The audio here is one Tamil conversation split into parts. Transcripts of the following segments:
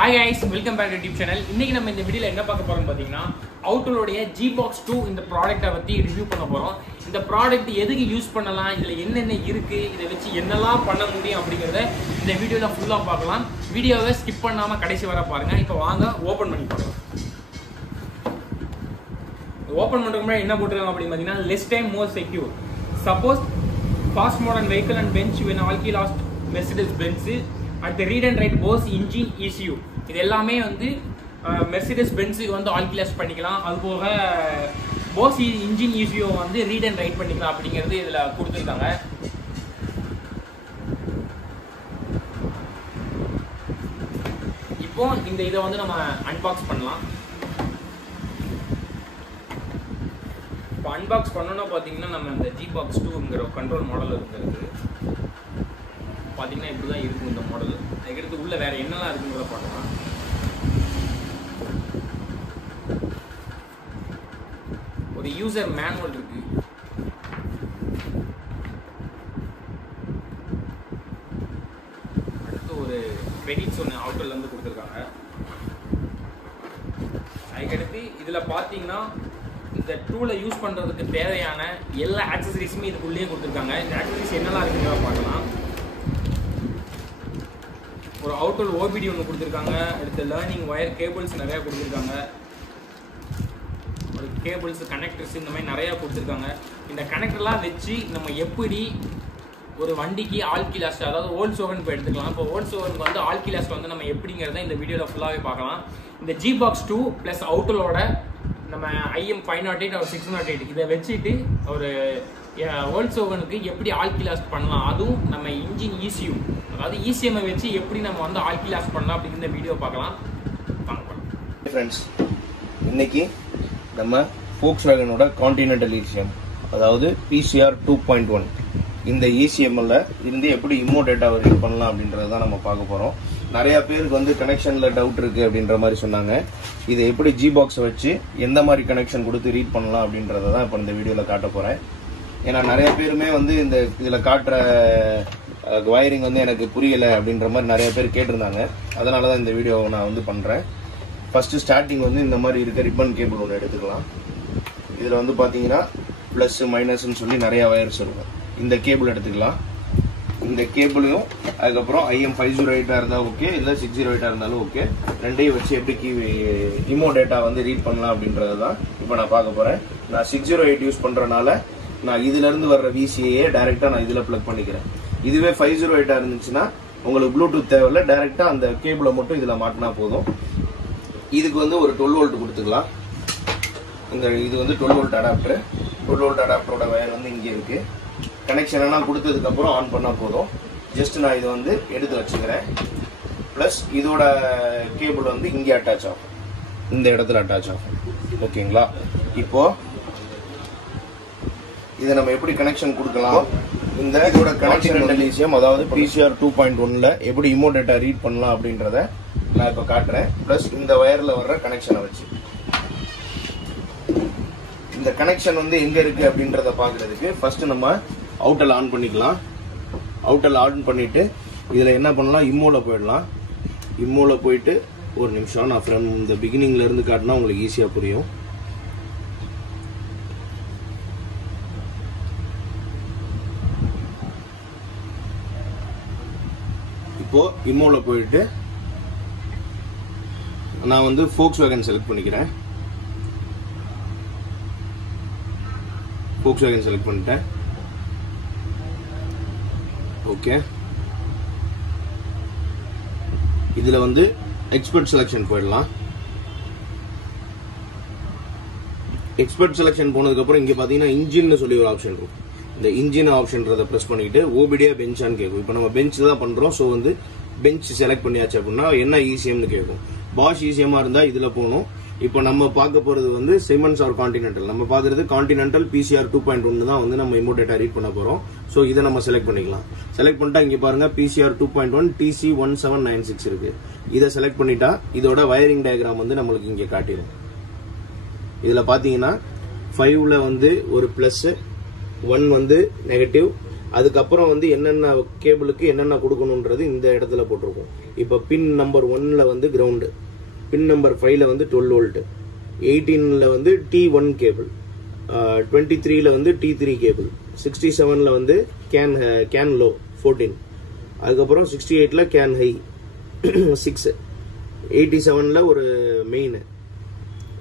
Hi guys, welcome back to YouTube channel. இன்னைக்கு நம்ம இந்த வீடியோல என்ன பார்க்க போறோம் பாத்தீங்கன்னா Autelோட G-Box 2 இந்த ப்ராடக்ட்ட பத்தி ரிவ்யூ பண்ண போறோம். இந்த ப்ராடக்ட் எதுக்கு யூஸ் பண்ணலாம், இதுல என்னென்ன இருக்கு, இத வச்சு என்னலாம் பண்ண முடியும் அப்படிங்கறத இந்த வீடியோல ஃபுல்லா பார்க்கலாம். வீடியோவை ஸ்கிப் பண்ணாம கடைசி வரை பாருங்க. இப்போ வாங்க ஓபன் பண்ணி பார்க்கலாம். ஓபன் பண்றதுக்கு முன்னாடி என்ன போட்டுருக்காங்க அப்படி பாத்தீங்கன்னா less time more secure. Suppose fast modern vehicle and bench when all key lost Mercedes-Benz at the read and write Bose engine ECU. இது எல்லாமே வந்து Mercedes-Benz வந்து ஆல் கிளாஸ் பண்ணிக்கலாம். அது போக Bose engine ECU வந்து ரீட் அண்ட் ரைட் பண்ணிக்கலாம் அப்படிங்கிறது இதுல கொடுத்துருக்காங்க. இப்போ இந்த இதை வந்து நம்ம அன்பாக்ஸ் பண்ணலாம். இப்போ அன்பாக்ஸ் பண்ணோன்னா பார்த்தீங்கன்னா நம்ம இந்த G-Box 2ங்கிற கண்ட்ரோல் மாடல் இருக்கிறது பார்த்தீங்கன்னா இப்படி தான் இருக்கும் இந்த மாடல். அதுக்கடுத்து உள்ள வேற என்னெல்லாம் இருக்குங்கிறத பார்க்கலாம். ஒரு யூசர் மேனுவல் இருக்கு. அடுத்து ஒரு கிரெடிட்ஸ் ஒன்று அவுட்டர்ல இருந்து கொடுத்துருக்காங்க. அதுக்கடுத்து இதுல பார்த்தீங்கன்னா இந்த டூலை யூஸ் பண்றதுக்கு தேவையான எல்லா ஆக்சசரிஸுமே இதுக்குள்ளேயே கொடுத்துருக்காங்க. இந்த ஆக்சசரிஸ் என்னெல்லாம் இருக்குங்கிறத பார்க்கலாம். ஒரு அவுட்டர் ஓபிடி ஒன்று கொடுத்துருக்காங்க. அடுத்து லேர்னிங் ஒயர் கேபிள்ஸ் நிறையா கொடுத்துருக்காங்க. ஒரு கேபிள்ஸ் கனெக்டர்ஸ் இந்த மாதிரி நிறையா கொடுத்துருக்காங்க. இந்த கனெக்டர்லாம் வச்சு நம்ம எப்படி ஒரு வண்டிக்கு ஆல் கிலாஸ்ட், அதாவது Volkswagen இப்போ எடுத்துக்கலாம். இப்போ Volkswagen வந்து ஆல் கிலாஸ்ட் வந்து நம்ம எப்படிங்கிறத இந்த வீடியோவில் ஃபுல்லாகவே பார்க்கலாம். இந்த G-Box 2 ப்ளஸ் அவுட்டரோட நம்ம IM 508 or 608 இதை வச்சுட்டு ஒரு Volkswagenக்கு எப்படி ஆல் கிலாஸ்ட் பண்ணலாம், அதுவும் நம்ம இன்ஜின் ECU அதாவது ECM வச்சு எப்படி நம்ம வந்து ஆல் கிலாஸ்ட் பண்ணலாம் அப்படிங்கிற இந்த வீடியோ பார்க்கலாம். ஃப்ரெண்ட்ஸ், இன்னைக்கு நம்ம Volkswagenோட கான்டினென்டல் ECM அதாவது PCR 2.1 இந்த ECMல இருந்து எப்படி இம்மோ டேட்டாவை ரீட் பண்ணலாம் அப்படின்றத தான் நம்ம பார்க்க போறோம். நிறைய பேருக்கு வந்து கனெக்ஷன்ல டவுட் இருக்கு அப்படின்ற மாதிரி சொன்னாங்க. இதை எப்படி G-Box வச்சு எந்த மாதிரி கனெக்ஷன் கொடுத்து ரீட் பண்ணலாம் அப்படின்றத தான் இப்போ இந்த வீடியோல காட்ட போறேன். ஏன்னா நிறைய பேருமே வந்து இந்த இதுல காட்டுற வயரிங் வந்து எனக்கு புரியல அப்படின்ற மாதிரி நிறைய பேர் கேட்டிருந்தாங்க. அதனாலதான் இந்த வீடியோவை நான் வந்து பண்றேன். ஃபர்ஸ்ட் ஸ்டார்டிங் வந்து இந்த மாதிரி இருக்க ரிப்பன் கேபிள் ஒன்று எடுத்துக்கலாம். இதுல வந்து பாத்தீங்கன்னா பிளஸ் மைனஸ்ன்னு சொல்லி நிறைய வயர்ஸ் இருக்கும். இந்த கேபிள் எடுத்துக்கலாம். இந்த கேபிளையும் அதுக்கப்புறம் IM 508 இருந்தா ஓகே, இல்ல 608 இருந்தாலும் ஓகே, ரெண்டையும் வச்சு எப்படி இமோ டேட்டா வந்து ரீட் பண்ணலாம் அப்படின்றது தான் இப்போ நான் பார்க்க போறேன். நான் 608 யூஸ் பண்றதுனால நான் இதுல இருந்து வர்ற VCA டைரக்டா நான் இதுல பிளக் பண்ணிக்கிறேன். இதுவே 508 இருந்துச்சுன்னா உங்களுக்கு ப்ளூடூத் தேவையில்ல, டைரக்டா அந்த கேபிளை மட்டும் இதுல மாட்டினா போதும். இதுக்கு வந்து ஒரு 12 வோல்ட் கொடுத்துக்கலாம். இது வந்து 12 வோல்ட் அடாப்டர். 12 வோல்ட் அடாப்டரோட வயர் வந்து இங்கே இருக்கு. கனெக்ஷன் எல்லாம் கொடுத்ததுக்கு அப்புறம் ஆன் பண்ணா போதும். ஜஸ்ட் நான் இதை வந்து எடுத்து வச்சுக்கிறேன். பிளஸ் இதோட கேபிள் வந்து இங்கே அட்டாச் ஆகும், இந்த இடத்துல அட்டாச் ஆகும். ஓகேங்களா? இப்போ இதை நம்ம எப்படி கனெக்ஷன் கொடுக்கலாம், இந்த இதோட கனெக்ஷன் ECM அதாவது PCR 2.1ல எப்படி இமோ டேட்டா ரீட் பண்ணலாம் அப்படின்றத நான் இப்ப காட்டுறேன். பிளஸ் இந்த வயர்ல வர்ற கனெக்ஷனை வச்சு இந்த கனெக்ஷன் வந்து எங்க இருக்கு அப்படின்றத பாக்குறதுக்கு ஃபர்ஸ்ட் நம்ம அவுட்டல் ஆன் பண்ணிக்கலாம். அவுட்டல் ஆன் பண்ணிட்டு இதுல என்ன பண்ணலாம், இம்மோல போயிடலாம். இம்மோல போயிட்டு ஒரு நிமிஷம் நான் ஃப்ரம் இந்த பிகினிங்ல இருந்து காட்டினா உங்களுக்கு ஈஸியா புரியும். இப்போ இம்மோல போயிட்டு நான் வந்து Volkswagen செலக்ட் பண்ணிக்கிறேன். Volkswagen செலக்ட் பண்ணிட்டேன். ஓகே, இதுல வந்து எக்ஸ்பர்ட் செலக்ஷன் போயிடலாம். எக்ஸ்பர்ட் செலக்ஷன் போனதுக்கு அப்புறம் இங்க பாத்தீங்கன்னா இன்ஜின் சொல்லி ஒரு ஆப்ஷன் இருக்கும். இந்த இன்ஜின் ஆப்ஷன்றத பிரஸ் பண்ணிட்டு ஓபிடியா பெஞ்சான்னு கேட்கும். இப்போ நம்ம பெஞ்ச் தான் பண்றோம். ஸோ வந்து பெஞ்ச் செலக்ட் பண்ணியாச்சு அப்படின்னா என்ன ECMனு கேட்கும். Bosch ECM இருந்தா இதுல போகணும். இப்போ நம்ம பார்க்க போறது வந்து Siemens or Continental. நம்ம பாக்குறது Continental PCR 2.1 தான் வந்து நம்ம இமோ டேட்டா ரீட் பண்ண போறோம். ஸோ இதை நம்ம செலக்ட் பண்ணிக்கலாம். செலக்ட் பண்ணிட்டா இங்க பாருங்க PCR 2.1 TC1796 இருக்கு. இதை செலக்ட் பண்ணிட்டா இதோட வயரிங் டயக்ராம் வந்து நம்மளுக்கு இங்க காட்டிடும். இதுல பாத்தீங்கன்னா 5ல வந்து ஒரு பிளஸ், 1 வந்து நெகட்டிவ், அதுக்கப்புறம் வந்து என்னென்ன கேபிளுக்கு என்னென்ன கொடுக்கணும்ன்றது இந்த இடத்துல போட்டிருக்கும். இப்போ பின் நம்பர் 1ல வந்து கிரவுண்டு, பின் நம்பர் 5ல வந்து 12 வோல்ட், 18ல வந்து T1 கேபிள், 23ல வந்து T3 கேபிள், 67ல வந்து கேன் லோ 14, அதுக்கப்புறம் 68ல கேன் ஹை 6, 87ல ஒரு மெயின்,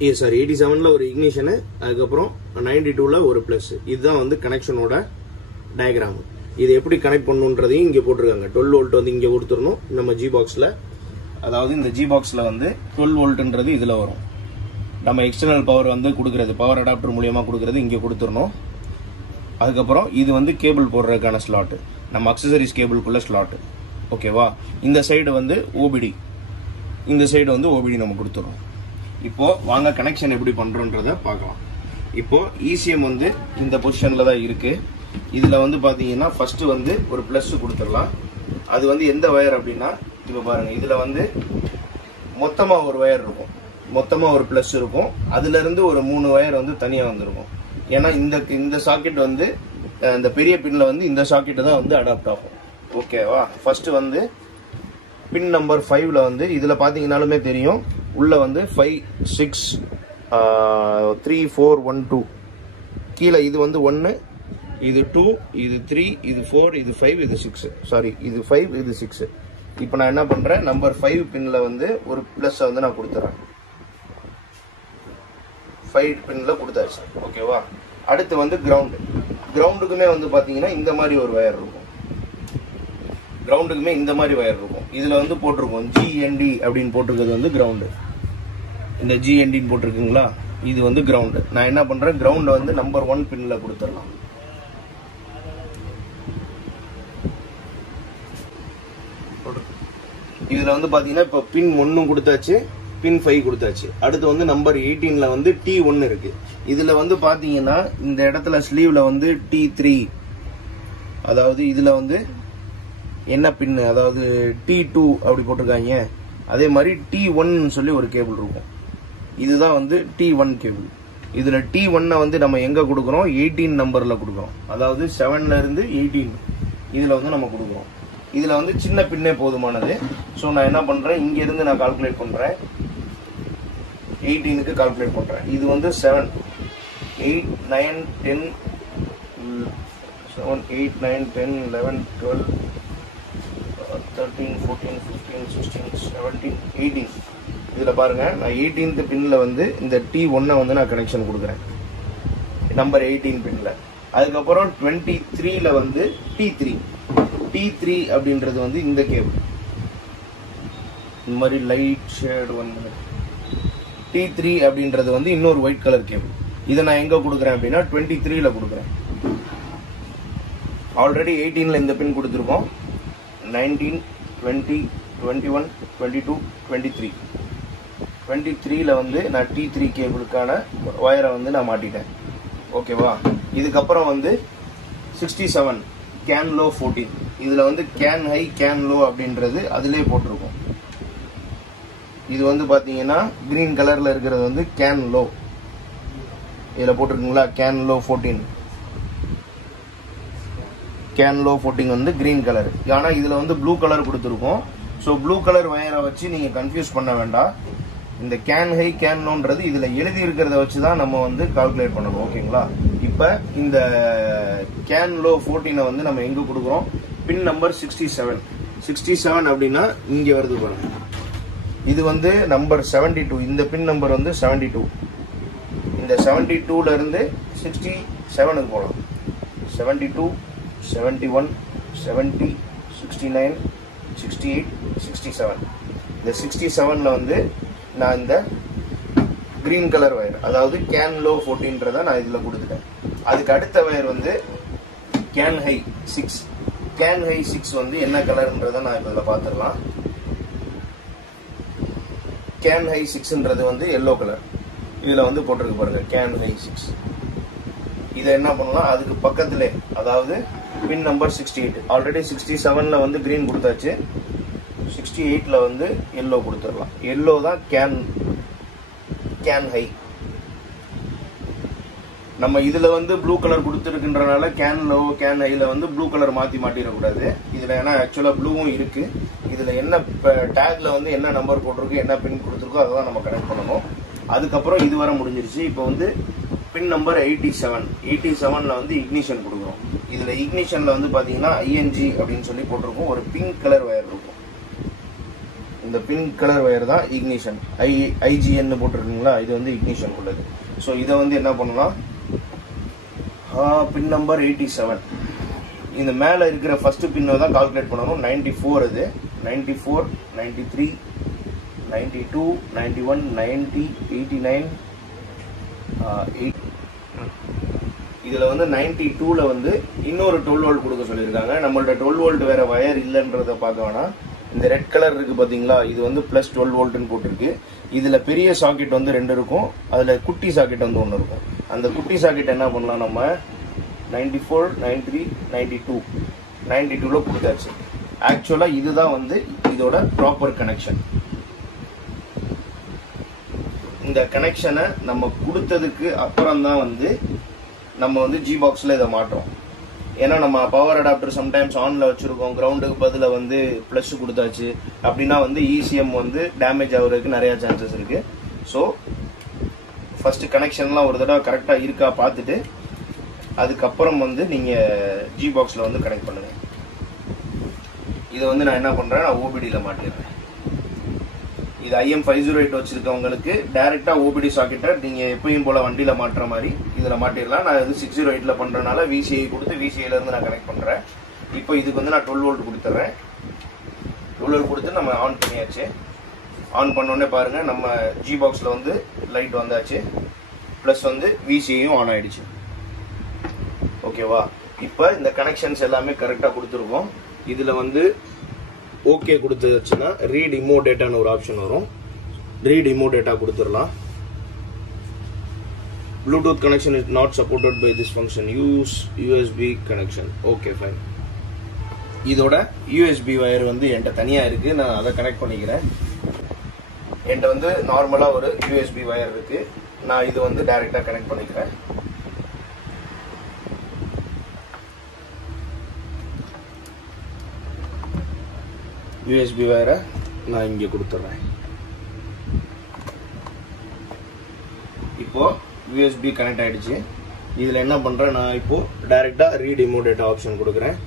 87ல ஒரு இக்னிஷனு, அதுக்கப்புறம் 92ல ஒரு பிளஸ். இதுதான் வந்து கனெக்ஷனோட டயக்ராம். இது எப்படி கனெக்ட் பண்ணுன்றதையும் இங்கே போட்டிருக்காங்க. 12 வோல்ட் வந்து இங்கே கொடுத்துடணும் நம்ம ஜி பாக்ஸில். அதாவது இந்த ஜி பாக்ஸில் வந்து 12 வோல்ட்ன்றது இதில் வரும். நம்ம எக்ஸ்டர்னல் பவர் வந்து கொடுக்குறது, பவர் அடாப்டர் மூலியமாக கொடுக்குறது இங்கே கொடுத்துடணும். அதுக்கப்புறம் இது வந்து கேபிள் போடுறதுக்கான ஸ்லாட்டு, நம்ம அக்சசரிஸ் கேபிள்குள்ள ஸ்லாட்டு. ஓகேவா? இந்த சைடு வந்து ஓபிடி, இந்த சைடு வந்து ஓபிடி நம்ம கொடுத்துறோம். இப்போ வாங்க கனெக்ஷன் எப்படி பண்றோன்றத பார்க்கலாம். இப்போ ECM வந்து இந்த பொசிஷன்ல தான் இருக்கு. இதுல வந்து பாத்தீங்கன்னா ஃபர்ஸ்ட் வந்து ஒரு பிளஸ் கொடுத்துடலாம். அது வந்து எந்த வயர் அப்படின்னா, இப்போ பாருங்க, இதுல வந்து மொத்தமா ஒரு வயர் இருக்கும், மொத்தமா ஒரு பிளஸ் இருக்கும். அதுல இருந்து ஒரு 3 வயர் வந்து தனியா வந்திருக்கும். ஏன்னா இந்த சாக்கெட் வந்து இந்த பெரிய பின்ல வந்து இந்த சாக்கெட் தான் வந்து அடாப்ட் ஆகும். ஓகேவா? ஃபர்ஸ்ட் வந்து பின் நம்பர் 5ல வந்து இதுல பாத்தீங்கன்னாலுமே தெரியும், உள்ள வந்து 5 6 3 4 1 2, கீழே இது வந்து 1, இது 2, இது 3, இது 4, இது 5, இது 6. சாரி, இது 5, இது 6. இப்போ நான் என்ன பண்றேன், நம்பர் 5 பின்ல வந்து ஒரு பிளஸ் வந்து நான் கொடுத்துறேன். 5 பின்ல கொடுத்தாச்சு. ஓகேவா? அடுத்து வந்து கிரவுண்டு. கிரவுண்டுக்குமே வந்து பாத்தீங்கன்னா இந்த மாதிரி ஒரு வயர் இருக்கும். கிரவுண்டுக்குமே இந்த மாதிரி வயர் இருக்கும். இதுல வந்து போட்டிருக்கோம் GND அப்படின்னு போட்டிருக்கிறது வந்து கிரவுண்டு. இந்த GND போட்டிருக்குங்களா, இது வந்து கிரவுண்டு. நான் என்ன பண்றேன், கிரவுண்ட் வந்து நம்பர் 1 பின்ல கொடுத்துடலாம். இதுல வந்து பாத்தீங்கன்னா இப்ப பின் 1 கொடுத்தாச்சு, பின் 5 கொடுத்தாச்சு. அடுத்து வந்து நம்பர் 18ல வந்து T1 இருக்கு. இதுல வந்து பாத்தீங்கன்னா இந்த இடத்துல ஸ்லீவ்ல வந்து T3, அதாவது இதுல வந்து என்ன பின், அதாவது T2 அப்படி போட்டிருக்காங்க. அதே மாதிரி T1 சொல்லி ஒரு கேபிள் இருக்கும். இதுதான் வந்து T1 கேபிள். இதுல T1 வந்து நம்ம எங்க கொடுக்குறோம், 18 நம்பர்ல கொடுக்குறோம். அதாவது 7ல இருந்து 18 இதுல வந்து நம்ம கொடுக்குறோம். இதுல வந்து சின்ன பின்னே போதுமானது. ஸோ நான் என்ன பண்றேன், இங்க இருந்து நான் கால்குலேட் பண்றேன், 18க்கு கால்குலேட் பண்றேன். இது வந்து 7 8 9 10 7 8 9 10 11 12 13 14 15 16 17 18. இதுல பாருங்க, நான் 18th பின்ல வந்து இந்த T1 வந்து நான் கனெக்ஷன் கொடுக்குறேன் நம்பர் 18 பின்ல. அதுக்கப்புறம் 23ல வந்து T3 அப்படின்றது வந்து இந்த கேபிள், இந்த மாதிரி லைட் ஷேட் வந்து T3 அப்படின்றது வந்து இன்னொரு ஒயிட் கலர் கேபிள். இதை நான் எங்க கொடுக்குறேன் அப்படின்னா 23ல கொடுக்குறேன். ஆல்ரெடி 18ல இந்த பின் கொடுத்துருக்கோம். 19 20 21 22 23 23ல வந்து நான் T3 கேபிளுக்கான வயரை வந்து நான் மாட்டிட்டேன். ஓகேவா? இதுக்கப்புறம் வந்து 67 கேன் லோ 14. இதுல வந்து கேன் ஹை கேன் லோ அப்படின்றது அதிலே போட்டிருக்கும். இது வந்து பாத்தீங்கன்னா கிரீன் கலர்ல இருக்கிறது வந்து கேன் லோ. இதுல போட்டிருக்குங்களா, கேன் லோ 14. கேன் லோ 14 வந்து கிரீன் கலர். ஆனா இதுல வந்து ப்ளூ கலர் கொடுத்துருக்கோம். ஸோ ப்ளூ கலர் வயரை வச்சு நீங்க கன்ஃபியூஸ் பண்ண வேண்டாம். இந்த கேன் ஹை கேன் லோன்றது இதுல எழுதி இருக்கிறத வச்சு தான் நம்ம வந்து கால்குலேட் பண்ணணும். ஓகேங்களா? இப்ப இந்த கேன் லோ 14 வந்து நம்ம எங்க கொடுக்குறோம், பின் நம்பர் 67 அப்படின்னா இங்க வருது பாருங்க. இது வந்து நம்பர் 72. இந்த பின் நம்பர் வந்து 72. இந்த 72ல இருந்து 67க்கு போகலாம். 72 71 70 69 68 67. இந்த 67ல வந்து நான் இந்த கிரீன் கலர் வயர், அதாவது கேன் லோ 14ன்றத நான் இதுல கொடுத்துட்டேன். அதுக்கு அடுத்த வயர் வந்து கேன் ஹை 6. கேன் ஹை 6 வந்து என்ன கலர்ன்றத நான் இதுல பாத்துடலாம். கேன் ஹை 6ன்றது வந்து எல்லோ கலர். இதுல வந்து போட்டிருக்கு பாருங்க, கேன் ஹை 6. இதை என்ன பண்ணலாம், அதுக்கு பக்கத்திலே, அதாவது பின் நம்பர் 68. ஆல்ரெடி 67ல வந்து கிரீன் கொடுத்தாச்சு, 68ல வந்து எல்லோ கொடுத்துடலாம். எல்லோ தான் கேன் ஹை. நம்ம இதுல வந்து ப்ளூ கலர் கொடுத்துருக்குன்றனால கேன் லோ கேன் ஹைல வந்து ப்ளூ கலர் மாத்திடக்கூடாது. இதுல ஏன்னா ஆக்சுவலா ப்ளூவும் இருக்கு, இதுல என்ன டேக்ல வந்து என்ன நம்பர் போட்டிருக்கு, என்ன பின் கொடுத்துருக்கோ அதை தான் நம்ம கனெக்ட் பண்ணணும். அதுக்கப்புறம் இது வர முடிஞ்சிருச்சு. இப்போ வந்து பின் நம்பர் 87ல வந்து இக்னிஷன் கொடுக்குறோம். இதுல இக்னிஷன்ல வந்து பாத்தீங்கன்னா ING அப்படின்னு சொல்லி போட்டிருக்கோம். ஒரு பிங்க் கலர் வயர் இருக்கும். இந்த பிங்க் கலர் வயர் தான் இக்னிஷன். IGN போட்டிருக்கீங்களா, இது வந்து இக்னிஷன் உள்ளது. ஸோ இதை வந்து என்ன பண்ணலாம், பின் நம்பர் 87 இந்த மேல இருக்கிற ஃபர்ஸ்ட் பின்னை தான் கால்குலேட் பண்ணணும். 94 இது 94 93 92 91 90 89 இதுல வந்து 92ல வந்து இன்னொரு 12 வோல்ட் கொடுக்க சொல்லியிருக்காங்க. நம்மள்ட்ட 12 வோல்ட் வேற வயர் இல்லைன்றத பார்க்க வேணாம். இந்த ரெட் கலர் இருக்கு பாத்தீங்களா, இது வந்து பிளஸ் 12 வோல்ட்னு போட்டிருக்கு. இதுல பெரிய சாக்கெட் வந்து 2 இருக்கும், அதுல குட்டி சாக்கெட் வந்து 1 இருக்கும். அந்த குட்டி சாக்கெட் என்ன பண்ணலாம், நம்ம 94 93 92ல கொடுத்தாச்சு. ஆக்சுவலா இதுதான் வந்து இதோட ப்ராப்பர் கனெக்ஷன். இந்த கனெக்ஷனை நம்ம கொடுத்ததுக்கு அப்புறம் தான் வந்து நம்ம வந்து G பாக்ஸ்ல இதை மாற்றோம். ஏன்னா நம்ம பவர் அடாப்டர் சம்டைம்ஸ் ஆன்ல வச்சிருக்கோம், கிரவுண்டுக்கு பதில வந்து பிளஸ் கொடுத்தாச்சு அப்படின்னா வந்து ECM வந்து டேமேஜ் ஆகுறதுக்கு நிறைய சான்சஸ் இருக்கு. ஸோ ஃபர்ஸ்ட் கனெக்ஷன்லாம் ஒரு தடவை கரெக்டா இருக்கா பார்த்துட்டு அதுக்கப்புறம் வந்து நீங்க G பாக்ஸ்ல வந்து கனெக்ட் பண்ணுங்க. இதை வந்து நான் என்ன பண்றேன், நான் OBDல மாட்டிடுறேன். இது IM508 வச்சிருக்கவங்களுக்கு டைரக்டா OBD சாக்கெட்டை நீங்க எப்பயும் போல வண்டியில மாட்டுற மாதிரி இதுல மாட்டிடலாம். நான் இது 608ல பண்றதுனால VCI கொடுத்து VCIல இருந்து நான் கனெக்ட் பண்றேன். இப்போ இதுக்கு வந்து நான் 12 வோல்ட் கொடுத்துறேன். 12 வோல்ட் கொடுத்து நம்ம ஆன் பண்ணியாச்சு. ஆன் பண்ணோடனே பாருங்க நம்ம G பாக்ஸ்ல வந்து லைட் வந்தாச்சு, பிளஸ் வந்து VCIயும் ஆன் ஆயிடுச்சு. ஓகேவா? இப்போ இந்த கனெக்ஷன்ஸ் எல்லாமே கரெக்டா கொடுத்துருக்கோம். இதுல வந்து ஓகே கொடுத்துச்சுன்னா ரீட் இமோ டேட்டான்னு ஒரு ஆப்ஷன் வரும். ரீட் இமோ டேட்டா கொடுத்துடலாம். Bluetooth connection is not supported by this function, use USB connection. Okay fine. இதோட USB வயர் வந்து என்கிட்ட தனியா இருக்கு, நான் அதை கனெக்ட் பண்ணிக்கிறேன். என்கிட்ட வந்து நார்மலா ஒரு USB வயர் இருக்கு, நான் இது வந்து டைரக்டா கனெக்ட் பண்ணிக்கிறேன். USB வயரை நான் இங்க கொடுத்துறேன். இப்போ USB கனெக்ட் ஆயிடுச்சு. இதுல என்ன பண்றேன், நான் இப்போ டைரக்டா ரீட் இமோ டேட்டா ஆப்ஷன் கொடுக்குறேன்.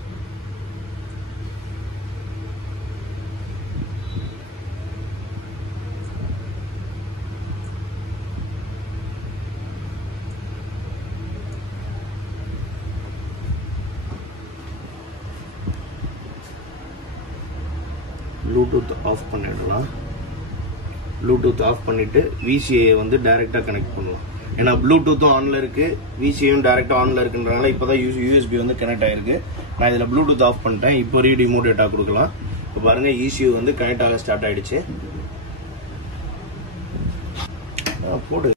ப்ளூடூத் ஆஃப் பண்ணிடலாம். ப்ளூடூத் ஆஃப் பண்ணிட்டு VCI வந்து டைரக்டா கனெக்ட் பண்ணலாம். ஏன்னா ப்ளூடூத்தும் ஆன்ல இருக்கு, VCIயும் டைரக்டா ஆன்ல இருக்குன்றனால இப்பதான் USB வந்து கனெக்ட் ஆயிருக்கு. நான் இதுல ப்ளூடூத் ஆஃப் பண்ணிட்டேன். இப்போ ரீட் இமோ டேட்டா கொடுக்கலாம். இப்போ பாருங்க ECU வந்து கனெக்ட் ஆக ஸ்டார்ட் ஆயிடுச்சு. போடு.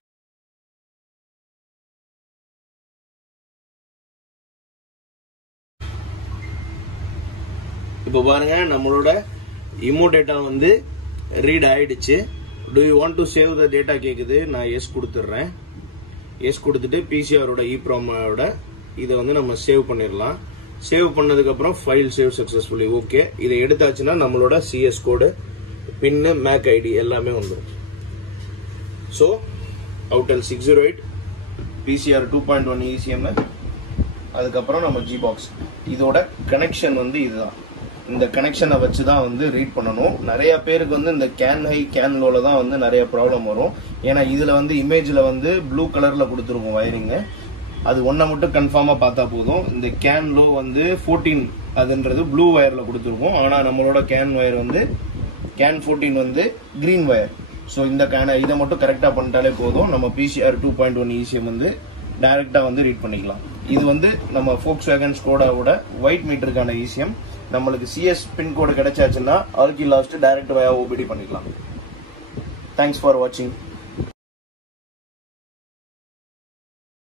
இப்போ பாருங்க நம்மளோட இமோ டேட்டா வந்து ரீட் ஆயிடுச்சு. To you want to save the data கேக்குது, நான் எஸ் கொடுத்துட்றேன். எஸ் கொடுத்துட்டு PCRோட EEPROMோட இதை வந்து நம்ம சேவ் பண்ணிடலாம். சேவ் பண்ணதுக்கு அப்புறம் ஃபைல் சேவ் சக்சஸ்ஃபுல்லி. ஓகே, இதை எடுத்தாச்சுன்னா நம்மளோட CS கோடு, பின்னு, MAC ID எல்லாமே வந்துடும். ஸோ அவுட்டல் 608 PCR 2.1 ECM, அதுக்கப்புறம் நம்ம G பாக்ஸ். இதோட கனெக்ஷன் வந்து இதுதான். இந்த கனெக்ஷனை வச்சு தான் வந்து ரீட் பண்ணணும். நிறைய பேருக்கு வந்து இந்த கேன் ஹை கேன் லோல தான் வந்து நிறைய ப்ராப்ளம் வரும். ஏன்னா இதுல வந்து இமேஜ்ல வந்து ப்ளூ கலர்ல கொடுத்துருக்கும் வயரிங், அது ஒன்றை மட்டும் கன்ஃபார்மா பார்த்தா போதும். இந்த கேன் லோ வந்து 14 அதுன்றது ப்ளூ வயர்ல கொடுத்துருக்கும். ஆனா நம்மளோட கேன் வயர் வந்து கேன் 14 வந்து கிரீன் வயர். ஸோ இந்த இதை மட்டும் கரெக்டா பண்ணிட்டாலே போதும், நம்ம PCR 2.1 ECM வந்து டைரக்டா வந்து ரீட் பண்ணிக்கலாம். இது வந்து நம்ம Volkswagen Skodaவோட ஒயிட் மீட்டருக்கான ECM. நம்மளுக்கு CS பின்கோடு கிடைச்சாச்சுன்னா ஆல்கி லாஸ்ட் டைரக்ட் வயா OBD பண்ணிக்கலாம். தேங்க்ஸ் ஃபார் வாட்சிங்.